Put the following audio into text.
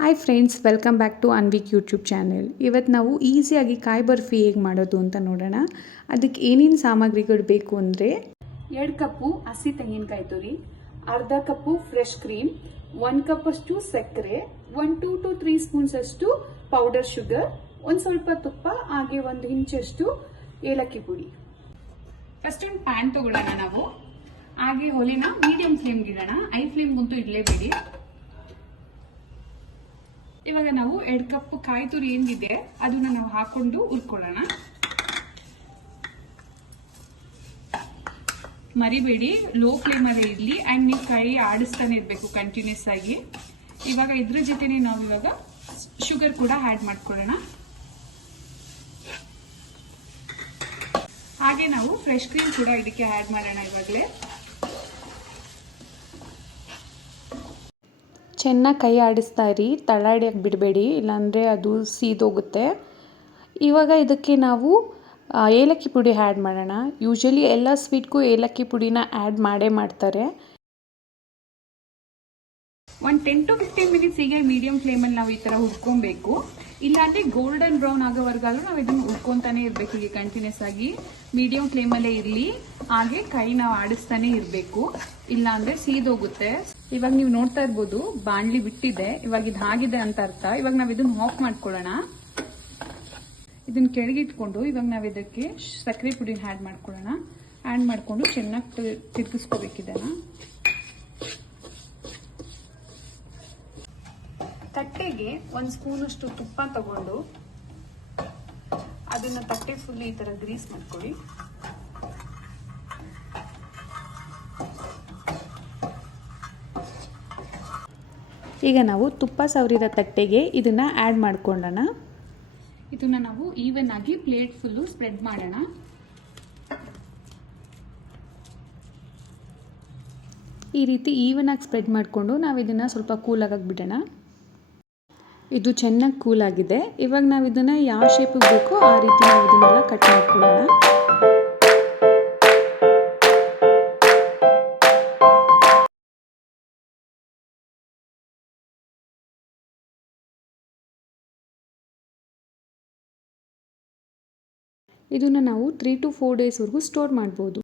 Hi friends, welcome back to Anvik YouTube channel. ಇವತ್ತು ನಾವು ಈಸಿಯಾಗಿ ಕಾಯಿ ಬರ್ಫಿ ಹೇಗೆ ಮಾಡೋದು ಅಂತ ನೋಡೋಣ. ಅದಕ್ಕೆ ಏನೇನು ಸಾಮಗ್ರಿಗಳು ಬೇಕು ಅಂದರೆ 2 ಕಪ್ಪು ಹಸಿ ತೆಂಗಿನಕಾಯಿ ತುರಿ, ಅರ್ಧ ಕಪ್ಪು ಫ್ರೆಶ್ ಕ್ರೀಮ್, 1 ಕಪ್ ಅಷ್ಟು ಸಕ್ಕರೆ, 1 to 3 ಸ್ಪೂನ್ಸ್ ಅಷ್ಟು ಪೌಡರ್ ಶುಗರ್, ಒಂದು ಸ್ವಲ್ಪ ತುಪ್ಪ, ಹಾಗೆ 1 ಇಂಚಷ್ಟು ಏಲಕ್ಕಿ ಪುಡಿ. ಫಸ್ಟ್ ಒಂದು ಪ್ಯಾನ್ ತಗೊಳ್ಳೋಣ ನಾವು. ಹಾಗೆ ಒಲೆನ ಮೀಡಿಯಂ ಫ್ಲೇಮ್ಗೆ ಇಡೋಣ, ಹೈ ಫ್ಲೇಮ್ಗಂತೂ ಇಡಲೇಬೇಡಿ. ಇವಾಗ ನಾವು 2 ಕಪ್ ಕಾಯಿ ತುರಿ ಏನಿದೆ ಅದನ್ನ ನಾವು ಹಾಕೊಂಡು ಹುರ್ಕೊಳ್ಳೋಣ. ಮರಿಬೇಡಿ, ಲೋ ಫ್ಲೇಮ್ ಅಲ್ಲೇ ಇರ್ಲಿ ಅಂಡ್ ನೀವು ಕೈ ಆಡಿಸ್ತಾನೆ ಇರಬೇಕು ಕಂಟಿನ್ಯೂಸ್ ಆಗಿ. ಇವಾಗ ಇದ್ರ ಜೊತೆನೆ ನಾವು ಇವಾಗ ಶುಗರ್ ಕೂಡ ಆಡ್ ಮಾಡ್ಕೊಳ್ಳೋಣ. ಹಾಗೆ ನಾವು ಫ್ರೆಶ್ ಕ್ರೀಮ್ ಕೂಡ ಇದಕ್ಕೆ ಆಡ್ ಮಾಡೋಣ. ಇವಾಗಲೇ ಚೆನ್ನಾಗಿ ಕೈ ಆಡಿಸ್ತಾ ಇರಿ, ತಳ್ಳಾಡಿಯಾಗಿ ಬಿಡಬೇಡಿ, ಇಲ್ಲಾಂದರೆ ಅದು ಸೀದೋಗುತ್ತೆ. ಇವಾಗ ಇದಕ್ಕೆ ನಾವು ಏಲಕ್ಕಿ ಪುಡಿ ಆ್ಯಡ್ ಮಾಡೋಣ. ಯೂಶಲಿ ಎಲ್ಲ ಸ್ವೀಟ್ಗೂ ಏಲಕ್ಕಿ ಪುಡಿನ ಆ್ಯಡ್ ಮಾಡ್ತಾರೆ. ಒಂದು 10 to 15 ಮಿನಿಟ್ಸ್ ಹೀಗೆ ಮೀಡಿಯಂ ಫ್ಲೇಮಲ್ಲಿ ನಾವು ಈ ಥರ ಹುರ್ಕೊಬೇಕು. ಇಲ್ಲಾಂದರೆ ಗೋಲ್ಡನ್ ಬ್ರೌನ್ ಆಗೋವರೆಗಾದ್ರೂ ನಾವು ಇದನ್ನು ಹುರ್ಕೊತಾನೆ ಇರಬೇಕು. ಹೀಗೆ ಕಂಟಿನ್ಯೂಸ್ ಆಗಿ ಮೀಡಿಯಂ ಫ್ಲೇಮಲ್ಲೇ ಇರಲಿ. ಹಾಗೆ ಕೈ ನಾವು ಆಡಿಸ್ತಾನೆ ಇರಬೇಕು, ಇಲ್ಲಾಂದರೆ ಸೀದೋಗುತ್ತೆ. ಇವಾಗ ನೀವು ನೋಡ್ತಾ ಇರ್ಬೋದು ಬಾಣಲಿ ಬಿಟ್ಟಿದೆ. ಇವಾಗ ಇದು ಆಗಿದೆ ಅಂತ ಅರ್ಥ. ಇವಾಗ ನಾವು ಇದನ್ನು ಆಫ್ ಮಾಡ್ಕೊಳ್ಳೋಣ. ಇದನ್ನ ಕೆಳಗಿಟ್ಕೊಂಡು ಇವಾಗ ನಾವು ಇದಕ್ಕೆ ಸಕ್ಕರೆ ಪುಡಿ ಆ್ಯಡ್ ಮಾಡ್ಕೊಳ್ಳೋಣ. ಆ್ಯಡ್ ಮಾಡಿಕೊಂಡು ಚೆನ್ನಾಗಿ ತಿರ್ಗಿಸ್ಕೋಬೇಕಿದೆನ. ತಟ್ಟೆಗೆ 1 ಸ್ಪೂನ್ ಅಷ್ಟು ತುಪ್ಪ ತಗೊಂಡು ಅದನ್ನ ತಟ್ಟೆ ಫುಲ್ ಈ ತರ ಗ್ರೀಸ್ ಮಾಡ್ಕೊಳ್ಳಿ. ಈಗ ನಾವು ತುಪ್ಪ ಸವರಿದ ತಟ್ಟೆಗೆ ಇದನ್ನ ಆ್ಯಡ್ ಮಾಡ್ಕೊಳ್ಳೋಣ. ಇದನ್ನ ನಾವು ಈವನ್ ಆಗಿ ಪ್ಲೇಟ್ ಫುಲ್ಲು ಸ್ಪ್ರೆಡ್ ಮಾಡೋಣ. ಈ ರೀತಿ ಈವನ್ ಆಗಿ ಸ್ಪ್ರೆಡ್ ಮಾಡಿಕೊಂಡು ನಾವು ಇದನ್ನು ಸ್ವಲ್ಪ ಕೂಲಾಗಿ ಬಿಡೋಣ. ಇದು ಚೆನ್ನಾಗಿ ಕೂಲ್ ಆಗಿದೆ. ಇವಾಗ ನಾವು ಇದನ್ನು ಯಾವ ಶೇಪಿಗೆ ಬೇಕೋ ಆ ರೀತಿ ನಾವು ಇದನ್ನೆಲ್ಲ ಕಟ್ ಮಾಡ್ಕೊಳ್ಳೋಣ. ಇದನ್ನು ನಾವು 3 to 4 ಡೇಸ್ವರೆಗೂ ಸ್ಟೋರ್ ಮಾಡ್ಬೋದು.